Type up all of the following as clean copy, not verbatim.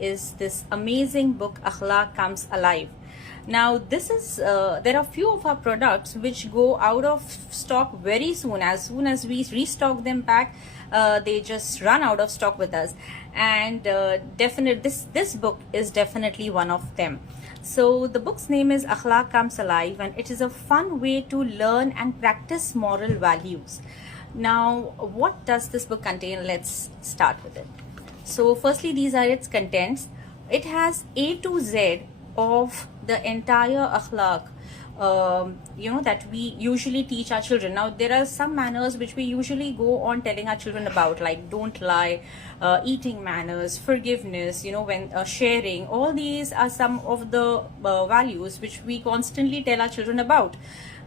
is this amazing book Akhlaaq Comes Alive. Now this is there are few of our products which go out of stock very soon. As soon as we restock them back, they just run out of stock with us. And this book is definitely one of them. So the book's name is Akhlaaq Comes Alive, and it is a fun way to learn and practice moral values. Now, what does this book contain? Let's start with it. So firstly, these are its contents. It has A to Z of the entire akhlaq, that we usually teach our children. Now, there are some manners which we usually go on telling our children about, like don't lie, eating manners, forgiveness, when sharing. All these are some of the values which we constantly tell our children about.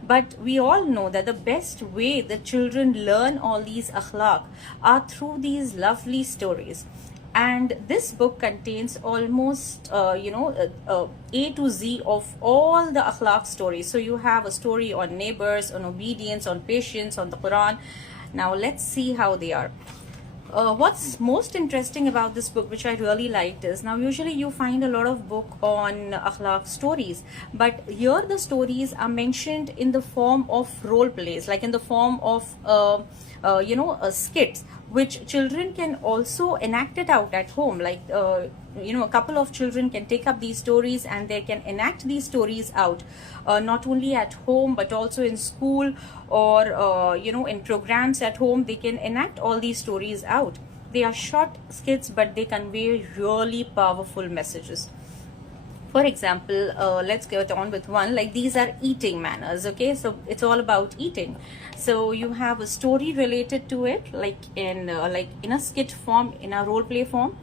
But we all know that the best way the children learn all these akhlaq are through these lovely stories. And this book contains almost A to Z of all the akhlaq stories. So you have a story on neighbors, on obedience, on patience, on the Quran. Now let's see how they are. What's most interesting about this book, which I really liked, is now usually you find a lot of book on akhlaq stories, but here the stories are mentioned in the form of role plays, like in the form of skits, which children can also enact it out at home. Like a couple of children can take up these stories and they can enact these stories out, not only at home but also in school, or in programs at home. They can enact all these stories out. They are short skits, but they convey really powerful messages. For example, let's get on with one. Like, these are eating manners. Okay, so it's all about eating. So you have a story related to it, like in a skit form, in a role play form,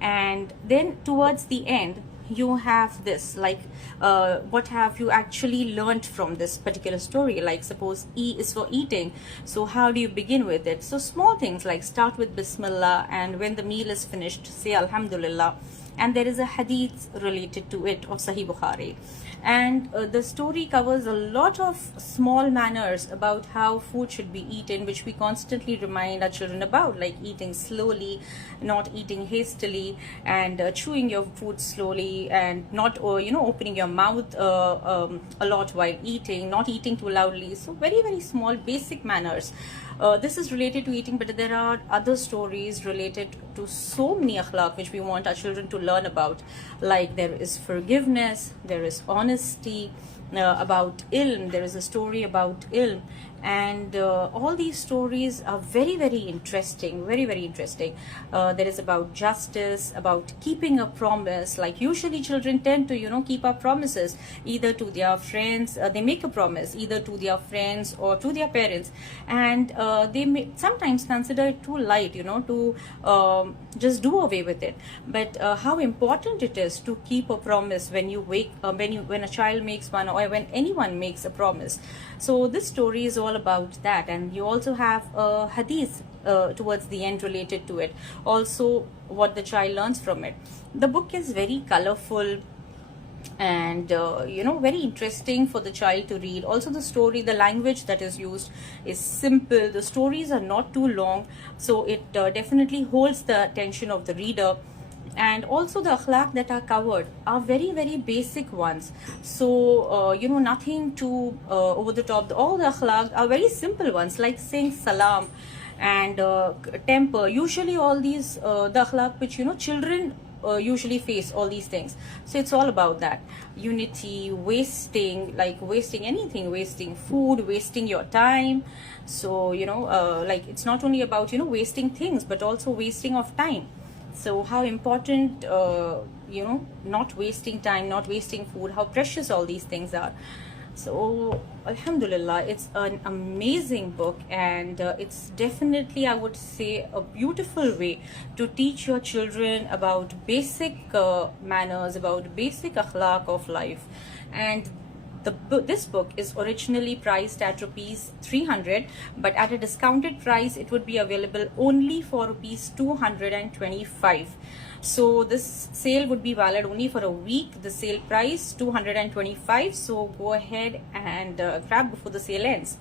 and then towards the end you have this, like what have you actually learned from this particular story. Like, suppose E is for eating, so how do you begin with it? So small things like start with Bismillah, and when the meal is finished, say Alhamdulillah. And there is a hadith related to it of Sahih Bukhari. And the story covers a lot of small manners about how food should be eaten, which we constantly remind our children about, like eating slowly, not eating hastily, and chewing your food slowly, and not opening your mouth a lot while eating, not eating too loudly. So very, very small basic manners. This is related to eating, but there are other stories related to so many akhlaq which we want our children to learn about. Like, there is forgiveness, there is honesty, about ilm. There is a story about ilm, and all these stories are very, very interesting, very, very interesting. There is about justice, about keeping a promise. Like, usually children tend to keep up promises, either to their friends. They make a promise either to their friends or to their parents, and they may sometimes consider it too light, to just do away with it. But how important it is to keep a promise when a child makes one, or when anyone makes a promise. So this story is all about that. And you also have a hadith towards the end related to it, also what the child learns from it. The book is very colorful and very interesting for the child to read. Also, the language that is used is simple. The stories are not too long, so it definitely holds the attention of the reader. And also the akhlaq that are covered are very, very basic ones. So nothing too over the top. All the akhlaq are very simple ones, like saying salam and temper. Usually all these the akhlaq which children usually face, all these things. So it's all about that. Unity, wasting, like wasting anything, wasting food, wasting your time. So like, it's not only about wasting things, but also wasting of time. So how important not wasting time, not wasting food, how precious all these things are. So alhamdulillah, it's an amazing book, and it's definitely, I would say, a beautiful way to teach your children about basic manners, about basic akhlaq of life. And this book is originally priced at rupees 300, but at a discounted price it would be available only for rupees 225. So this sale would be valid only for a week. The sale price 225. So go ahead and grab before the sale ends.